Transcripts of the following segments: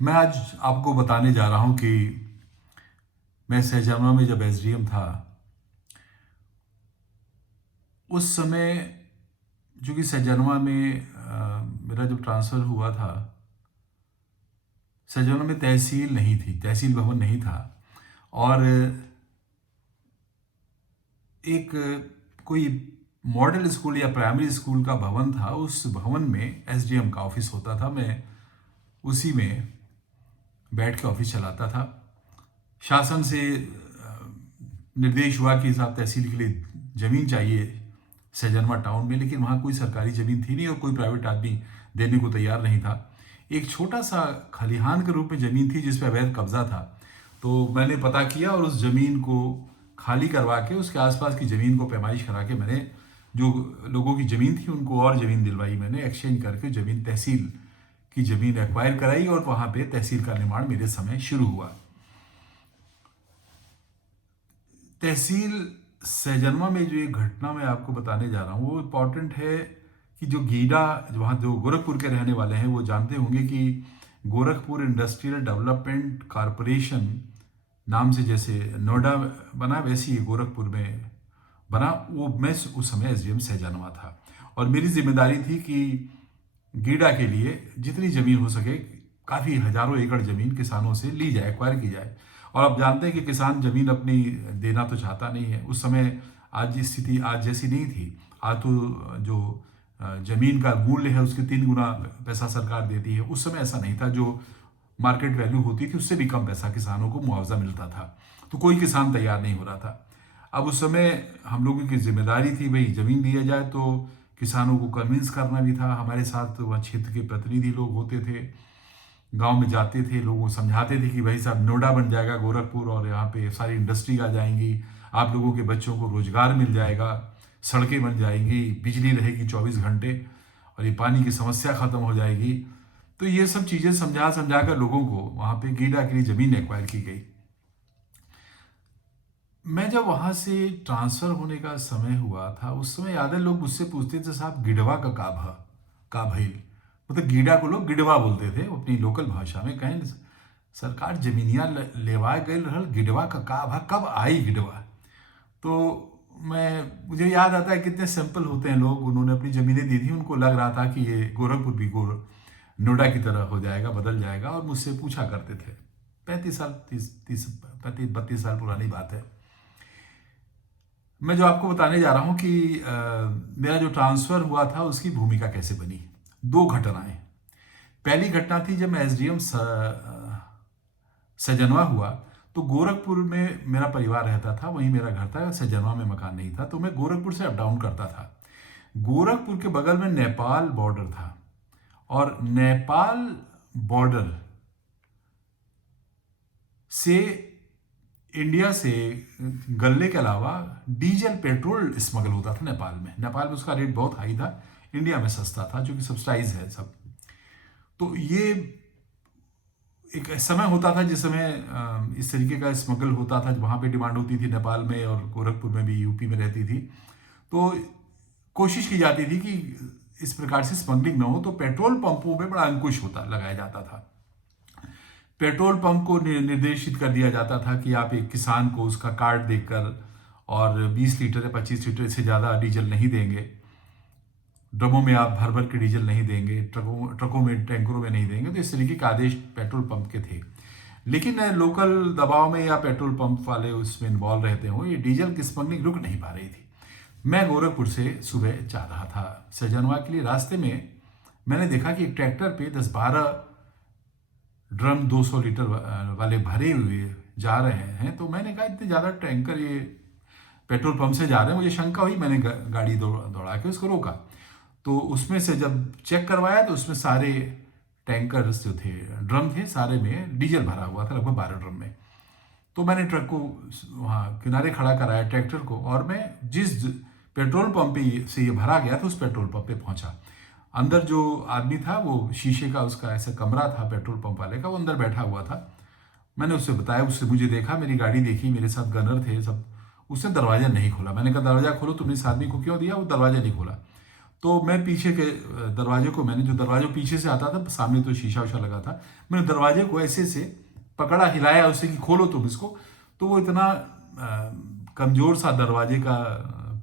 मैं आज आपको बताने जा रहा हूँ कि मैं सहजनवा में जब एसडीएम था, उस समय चूँकि सहजनवा में मेरा जब ट्रांसफ़र हुआ था, सहजनवा में तहसील नहीं थी, तहसील भवन नहीं था और एक कोई मॉडल स्कूल या प्राइमरी स्कूल का भवन था, उस भवन में एसडीएम का ऑफ़िस होता था। मैं उसी में बैठ के ऑफ़िस चलाता था। शासन से निर्देश हुआ कि साहब तहसील के लिए ज़मीन चाहिए सहजनवा टाउन में, लेकिन वहाँ कोई सरकारी ज़मीन थी नहीं और कोई प्राइवेट आदमी देने को तैयार नहीं था। एक छोटा सा खलिहान के रूप में ज़मीन थी जिस पे अवैध कब्जा था। तो मैंने पता किया और उस ज़मीन को खाली करवा के उसके आसपास की ज़मीन को पैमाइश करा के मैंने जो लोगों की ज़मीन थी उनको और ज़मीन दिलवाई। मैंने एक्सचेंज करके ज़मीन तहसील की ज़मीन एक्वायर कराई और वहाँ पे तहसील का निर्माण मेरे समय शुरू हुआ। तहसील सहजनवा में जो एक घटना मैं आपको बताने जा रहा हूँ वो इम्पॉर्टेंट है कि जो गीडा वहाँ जो गोरखपुर के रहने वाले हैं वो जानते होंगे कि गोरखपुर इंडस्ट्रियल डेवलपमेंट कॉरपोरेशन नाम से जैसे नोएडा बना वैसे ही गोरखपुर में बना। वो मैं उस समय एसडीएम सहजनवा था और मेरी जिम्मेदारी थी कि गीडा के लिए जितनी ज़मीन हो सके, काफ़ी हज़ारों एकड़ ज़मीन किसानों से ली जाए, एक्वायर की जाए। और आप जानते हैं कि किसान ज़मीन अपनी देना तो चाहता नहीं है। उस समय आज की स्थिति आज जैसी नहीं थी। आज तो जो ज़मीन का मूल्य है उसके 3 गुना पैसा सरकार देती है। उस समय ऐसा नहीं था। जो मार्केट वैल्यू होती थी उससे भी कम पैसा किसानों को मुआवजा मिलता था। तो कोई किसान तैयार नहीं हो रहा था। अब उस समय हम लोगों की जिम्मेदारी थी भाई ज़मीन दिया जाए, तो किसानों को कन्विंस करना भी था। हमारे साथ वहाँ क्षेत्र के प्रतिनिधि लोग होते थे, गांव में जाते थे, लोगों को समझाते थे कि भाई साहब नोएडा बन जाएगा गोरखपुर और यहाँ पे सारी इंडस्ट्री आ जाएंगी, आप लोगों के बच्चों को रोजगार मिल जाएगा, सड़कें बन जाएंगी, बिजली रहेगी 24 घंटे और ये पानी की समस्या खत्म हो जाएगी। तो ये सब चीज़ें समझा समझा कर लोगों को वहाँ पे गीडा के लिए ज़मीन एक्वायर की गई। मैं जब वहाँ से ट्रांसफ़र होने का समय हुआ था, उस समय याद है लोग मुझसे पूछते थे साहब गिडवा का भइल। मतलब गीडा को लोग गिडवा बोलते थे अपनी लोकल भाषा में। कहें सरकार जमीनिया लेवा गई रहल, गिडवा का भा कब आई गिडवा। तो मुझे याद आता है कितने सिंपल होते हैं लोग। उन्होंने अपनी ज़मीनें दी थी, उनको लग रहा था कि ये गोरखपुर भी नोएडा की तरह हो जाएगा, बदल जाएगा, और मुझसे पूछा करते थे। 35 साल 32 साल पुरानी बात है। मैं जो आपको बताने जा रहा हूँ कि मेरा जो ट्रांसफ़र हुआ था उसकी भूमिका कैसे बनी। 2 घटनाएं। पहली घटना थी जब मैं एसडीएम सजनवा हुआ, तो गोरखपुर में मेरा परिवार रहता था, वहीं मेरा घर था, सजनवा में मकान नहीं था, तो मैं गोरखपुर से अप डाउन करता था। गोरखपुर के बगल में नेपाल बॉर्डर था और नेपाल बॉर्डर से इंडिया से गल्ले के अलावा डीजल पेट्रोल स्मगल होता था नेपाल में। नेपाल में उसका रेट बहुत हाई था, इंडिया में सस्ता था, जो कि सब्सिडाइज है सब। तो ये एक समय होता था जिस समय इस तरीके का स्मगल होता था, वहाँ पे डिमांड होती थी नेपाल में और गोरखपुर में भी, यूपी में रहती थी। तो कोशिश की जाती थी कि इस प्रकार से स्मगलिंग ना हो, तो पेट्रोल पंपों में बड़ा अंकुश होता लगाया जाता था। पेट्रोल पंप को निर्देशित कर दिया जाता था कि आप एक किसान को उसका कार्ड देखकर और 20 लीटर या 25 लीटर से ज़्यादा डीजल नहीं देंगे, ड्रमों में आप भर भर के डीजल नहीं देंगे, ट्रकों में, टैंकरों में नहीं देंगे। तो इस तरीके के आदेश पेट्रोल पंप के थे। लेकिन लोकल दबाव में या पेट्रोल पंप वाले उसमें इन्वॉल्व रहते हो, ये डीजल की स्मगलिंग रुक नहीं पा रही थी। मैं गोरखपुर से सुबह जा रहा था सहजनवा के लिए। रास्ते में मैंने देखा कि एक ट्रैक्टर पे 10-12 ड्रम 200 लीटर वाले भरे हुए जा रहे हैं। तो मैंने कहा इतने ज़्यादा टैंकर ये पेट्रोल पंप से जा रहे हैं, मुझे शंका हुई। मैंने गाड़ी दौड़ा के उसको रोका, तो उसमें से जब चेक करवाया तो उसमें सारे टैंकर्स जो थे, ड्रम थे, सारे में डीजल भरा हुआ था, लगभग 12 ड्रम में। तो मैंने ट्रक को वहाँ किनारे खड़ा कराया, ट्रैक्टर को, और मैं जिस पेट्रोल पंप पे से ये भरा गया था उस पेट्रोल पंप पे पहुंचा। अंदर जो आदमी था वो शीशे का उसका ऐसा कमरा था पेट्रोल पंप वाले का, वो अंदर बैठा हुआ था। मैंने उससे बताया, उससे मुझे देखा, मेरी गाड़ी देखी, मेरे साथ गनर थे सब। उसने दरवाज़ा नहीं खोला। मैंने कहा दरवाज़ा खोलो, तुमने इस आदमी को क्यों दिया? वो दरवाज़ा नहीं खोला। तो मैं पीछे के दरवाजे को, मैंने जो दरवाजे पीछे से आता था, सामने तो शीशा उशा लगा था, मैंने दरवाजे को ऐसे से पकड़ा, हिलाया उससे कि खोलो तुम इसको। तो वो इतना कमज़ोर सा दरवाजे का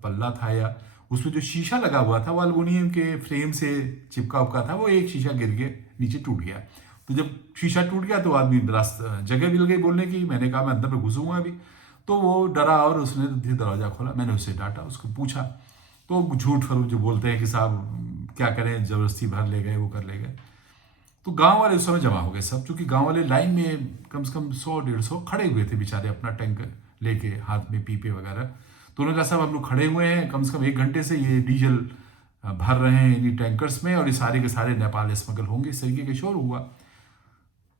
पल्ला था, या उसमें जो शीशा लगा हुआ था वो एल्युमिनियम के फ्रेम से चिपका उपका था, वो एक शीशा गिर के नीचे टूट गया। तो जब शीशा टूट गया तो आदमी रास्ता जगह मिल गई बोलने की। मैंने कहा मैं अंदर में घुसूंगा अभी। तो वो डरा और उसने दरवाज़ा खोला। मैंने उससे डांटा, उसको पूछा, तो झूठ फरूख जो बोलते हैं कि साहब क्या करें, ज़बरदस्ती भर ले गए, वो कर ले गए। तो गांव वाले उस समय जमा हो गए सब, क्योंकि गांव वाले लाइन में कम से कम 100-150 खड़े हुए थे बेचारे, अपना टैंक लेके हाथ में पीपे वगैरह। तो उन्होंने कहा साहब हम लोग खड़े हुए हैं कम से कम 1 घंटे से, ये डीजल भर रहे हैं इन्हीं टैंकर्स में, और ये सारे के सारे नेपाल स्मगल होंगे, इस तरीके के शोर हुआ।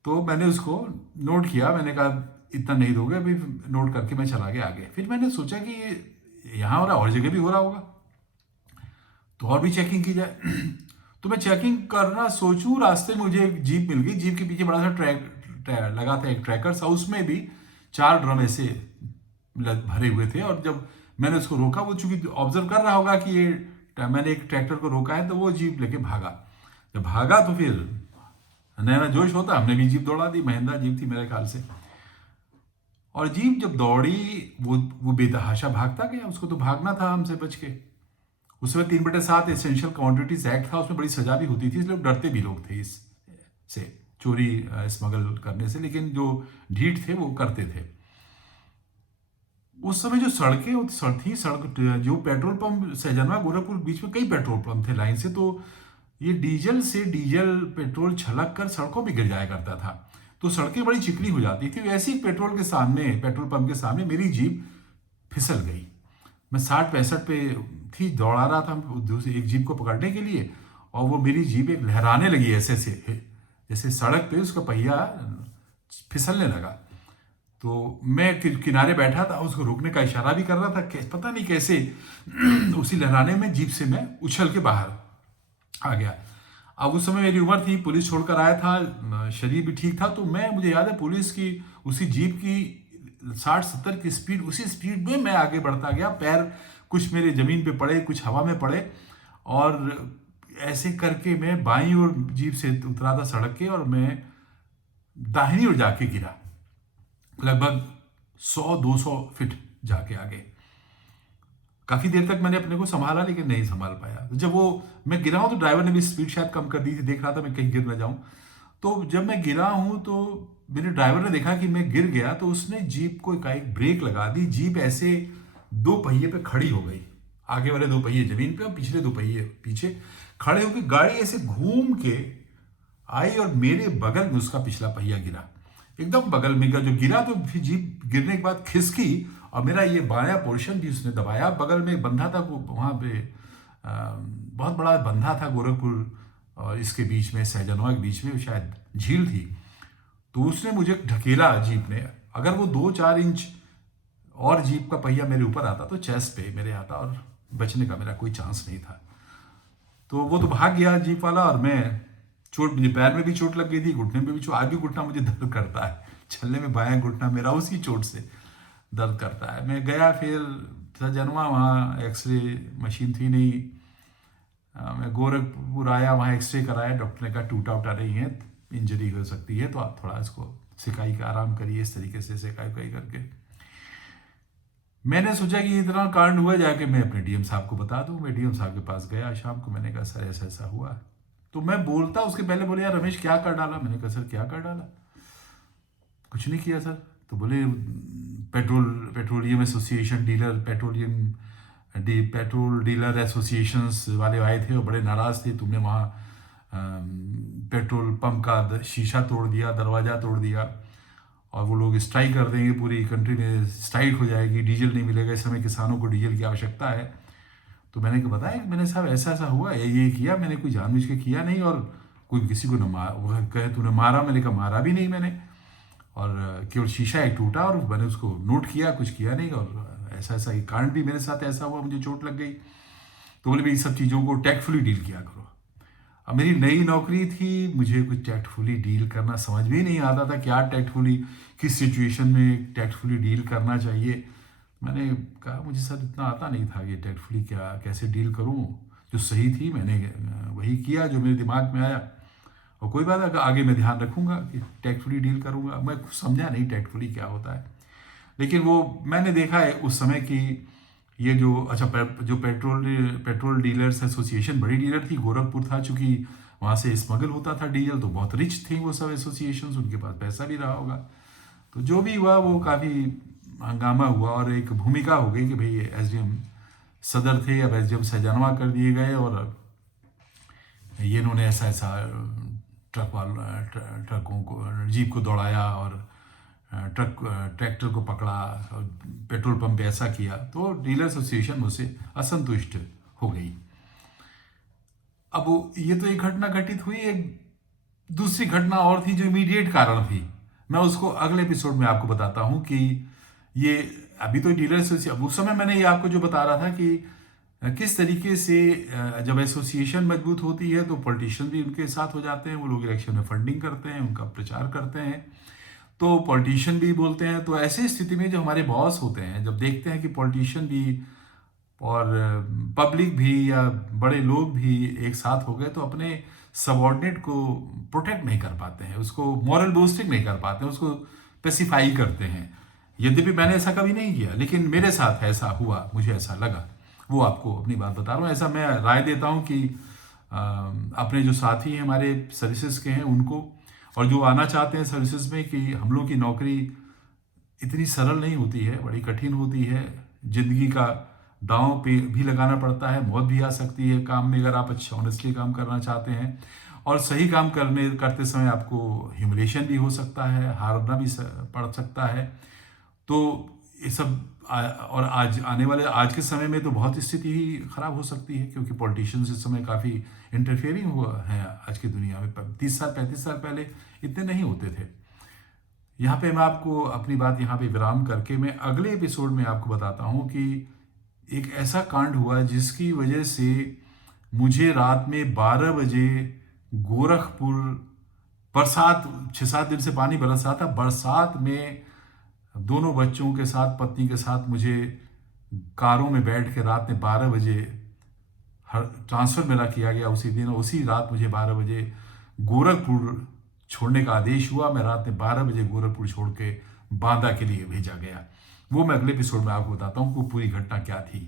तो मैंने उसको नोट किया, मैंने कहा इतना नहीं दोगे, अभी नोट करके मैं चला गया आगे। फिर मैंने सोचा कि ये यहाँ हो रहा और जगह भी हो रहा होगा, तो और भी चेकिंग की जाए। तो मैं चेकिंग करना सोचूं, रास्ते में मुझे एक जीप मिल गई। जीप के पीछे बड़ा सा लगा था एक ट्रैकर सा, उसमें भी 4 ड्रम ऐसे भरे हुए थे। और जब मैंने उसको रोका, वो चूंकि ऑब्जर्व कर रहा होगा कि ये मैंने एक ट्रैक्टर को रोका है, तो वो जीप लेके भागा। जब भागा तो फिर नया जोश होता, हमने भी जीप दौड़ा दी। महिंद्रा जीप थी मेरे ख्याल से। और जीप जब दौड़ी, वो बेतहाशा भागता गया, उसको तो भागना था हमसे बच के। उस समय 3/7 एसेंशियल क्वांटिटीज एक्ट था, उसमें बड़ी सजा भी होती थी, इसलिए लोग डरते भी लोग थे इससे, चोरी स्मगल करने से। लेकिन जो ढीठ थे वो करते थे। उस समय जो सड़कें थी, सड़क जो पेट्रोल पंप सहजनवा गोरखपुर बीच में कई पेट्रोल पंप थे लाइन से, तो ये डीजल पेट्रोल छलक कर सड़कों पे गिर जाया करता था। तो सड़कें बड़ी चिकनी हो जाती थी। वैसे ही पेट्रोल पंप के सामने मेरी जीप फिसल गई। मैं 60-65 पे थी, दौड़ा रहा था दूसरी एक जीप को पकड़ने के लिए, और वो मेरी जीप एक लहराने लगी ऐसे से, जैसे सड़क पे उसका पहिया फिसलने लगा। तो मैं किनारे बैठा था, उसको रोकने का इशारा भी कर रहा था, पता नहीं कैसे उसी लहराने में जीप से मैं उछल के बाहर आ गया। अब उस समय मेरी उम्र थी, पुलिस छोड़कर आया था, शरीर भी ठीक था। तो मुझे याद है पुलिस की उसी जीप की 60-70 की स्पीड, उसी स्पीड में मैं आगे बढ़ता गया। पैर कुछ मेरे जमीन पे पड़े, कुछ हवा में पड़े, और ऐसे करके मैं बाईं ओर जीप से उतरा था सड़क के, और मैं दाहिनी ओर जाके गिरा, लगभग 100-200 फीट जाके आगे। काफ़ी देर तक मैंने अपने को संभाला, लेकिन नहीं संभाल पाया। तो जब वो मैं गिरा हूँ, तो ड्राइवर ने भी स्पीड शायद कम कर दी थी, देख रहा था मैं कहीं गिर ना जाऊँ। तो जब मैं गिरा हूँ, तो मेरे ड्राइवर ने देखा कि मैं गिर गया, तो उसने जीप को एकाएक ब्रेक लगा दी। जीप ऐसे 2 पहिए पे खड़ी हो गई, आगे वाले 2 पहिए जमीन पे और पिछले 2 पहिए पीछे खड़े होकर गाड़ी ऐसे घूम के आई, और मेरे बगल में उसका पिछला पहिया गिरा, एकदम बगल में जो गिरा। तो फिर जीप गिरने के बाद खिसकी, और मेरा ये बायां पोर्शन भी उसने दबाया। बगल में बंधा था वहाँ पे, बहुत बड़ा बंधा था गोरखपुर और इसके बीच में, सहजनवा के बीच में शायद झील थी। तो उसने मुझे ढकेला जीप ने। अगर वो 2-4 इंच और जीप का पहिया मेरे ऊपर आता तो चेस्ट पे मेरे आता, और बचने का मेरा कोई चांस नहीं था। तो वो तो भाग गया जीप वाला, और मैं मुझे पैर में भी चोट लग गई थी, घुटने में भी चोट। आज भी घुटना मुझे दर्द करता है, चलने में बायां घुटना मेरा उसी चोट से दर्द करता है। मैं गया फिर सहजनवा, वहाँ एक्सरे मशीन थी नहीं। मैं गोरखपुर आया, वहाँ एक्सरे कराया, डॉक्टर ने कहा टूटा उटा नहीं है, इंजरी हो सकती है, तो आप थोड़ा इसको सिकाई का आराम करिए, इस तरीके से सिकाई करके। मैंने सोचा कि इतना कांड हुआ, जाके मैं अपने डीएम साहब को बता दूं। मैं डीएम साहब के पास गया शाम को, मैंने कहा सर ऐसा ऐसा हुआ। तो मैं बोलता उसके पहले बोले यार रमेश क्या कर डाला। मैंने कहा सर क्या कर डाला, कुछ नहीं किया सर। तो बोले petroleum association dealer petrol dealer associations वाले आए थे और बड़े नाराज थे, तुमने वहाँ पेट्रोल पंप का शीशा तोड़ दिया, दरवाज़ा तोड़ दिया, और वो लोग स्ट्राइक कर देंगे, पूरी कंट्री में स्ट्राइक हो जाएगी, डीजल नहीं मिलेगा, इस समय किसानों को डीजल की आवश्यकता है। तो मैंने बताया मैंने साहब ऐसा ऐसा हुआ, ये किया, मैंने कोई जानबूझ के किया नहीं, और कोई किसी को न वो कहे तूने मारा, मैंने कहा मारा भी नहीं मैंने, और केवल शीशा एक टूटा, और मैंने उसको नोट किया, कुछ किया नहीं, और ऐसा ऐसा ये कांड भी मेरे साथ ऐसा हुआ, मुझे चोट लग गई। तो बोले भाई सब चीज़ों को टैक्टफुली डील किया करो। अब मेरी नई नौकरी थी, मुझे कुछ टैक्टफुली डील करना समझ भी नहीं आता था, क्या टैक्टफुली, किस सिचुएशन में टैक्टफुली डील करना चाहिए। मैंने कहा मुझे सर इतना आता नहीं था कि टैक्टफुली क्या कैसे डील करूं, जो सही थी मैंने वही किया जो मेरे दिमाग में आया, और कोई बात अगर आगे मैं ध्यान रखूंगा कि टैक्टफुली डील करूंगा। मैं कुछ समझा नहीं टैक्टफुली क्या होता है, लेकिन वो मैंने देखा है उस समय कि ये जो अच्छा जो पेट्रोल डीलर्स एसोसिएशन बड़ी डीलर थी, गोरखपुर था, चूंकि वहाँ से स्मगल होता था डीजल, तो बहुत रिच थी वो सब एसोसिएशंस, उनके पास पैसा भी रहा होगा। तो जो भी हुआ वो काफ़ी हंगामा हुआ और एक भूमिका हो गई कि भाई एसडीएम सदर थे, अब एसडीएम सहजनवा कर दिए गए, और ये इन्होंने ऐसा ऐसा ट्रकों को जीप को दौड़ाया और ट्रैक्टर को पकड़ा और पेट्रोल पंप पे ऐसा किया, तो डीलर एसोसिएशन मुझसे असंतुष्ट हो गई। अब ये तो एक घटना घटित हुई, एक दूसरी घटना और थी जो इमीडिएट कारण थी, मैं उसको अगले एपिसोड में आपको बताता हूं कि ये अभी तो डीलर एसोसिएशन, उस समय मैंने ये आपको जो बता रहा था कि किस तरीके से जब एसोसिएशन मजबूत होती है तो पॉलिटिशियन भी उनके साथ हो जाते हैं, वो लोग इलेक्शन में फंडिंग करते हैं, उनका प्रचार करते हैं, तो पॉलिटिशियन भी बोलते हैं। तो ऐसी स्थिति में जो हमारे बॉस होते हैं, जब देखते हैं कि पॉलिटिशियन भी और पब्लिक भी या बड़े लोग भी एक साथ हो गए, तो अपने सबॉर्डिनेट को प्रोटेक्ट नहीं कर पाते हैं, उसको मॉरल बूस्टिंग नहीं कर पाते हैं, उसको पेसिफाई करते हैं। यद्यपि मैंने ऐसा कभी नहीं किया, लेकिन मेरे साथ ऐसा हुआ, मुझे ऐसा लगा, वो आपको अपनी बात बता रहा हूँ। ऐसा मैं राय देता हूँ कि अपने जो साथी हैं हमारे सर्विसेज के हैं उनको, और जो आना चाहते हैं सर्विसेज में, कि हम लोग की नौकरी इतनी सरल नहीं होती है, बड़ी कठिन होती है, जिंदगी का दांव पे भी लगाना पड़ता है, मौत भी आ सकती है काम में अगर आप अच्छा ऑनेस्टली काम करना चाहते हैं, और सही काम करते समय आपको ह्यूमिलेशन भी हो सकता है, हारना भी पड़ सकता है। तो ये सब और आज के समय में तो बहुत स्थिति ही खराब हो सकती है, क्योंकि पॉलिटिशियंस इस समय काफ़ी इंटरफेयरिंग हुआ है आज की दुनिया में। 30 साल 35 साल पहले इतने नहीं होते थे। यहाँ पे मैं आपको अपनी बात यहाँ पे विराम करके मैं अगले एपिसोड में आपको बताता हूँ कि एक ऐसा कांड हुआ जिसकी वजह से मुझे रात में 12 बजे गोरखपुर, बरसात 6-7 दिन से पानी बरस रहा था, बरसात में दोनों बच्चों के साथ, पत्नी के साथ, मुझे कारों में बैठ के रात में 12 बजे ट्रांसफ़र मेरा किया गया उसी दिन, उसी रात मुझे 12 बजे गोरखपुर छोड़ने का आदेश हुआ। मैं रात में 12 बजे गोरखपुर छोड़ के बांदा के लिए भेजा गया। वो मैं अगले एपिसोड में आपको बताता हूँ कि पूरी घटना क्या थी।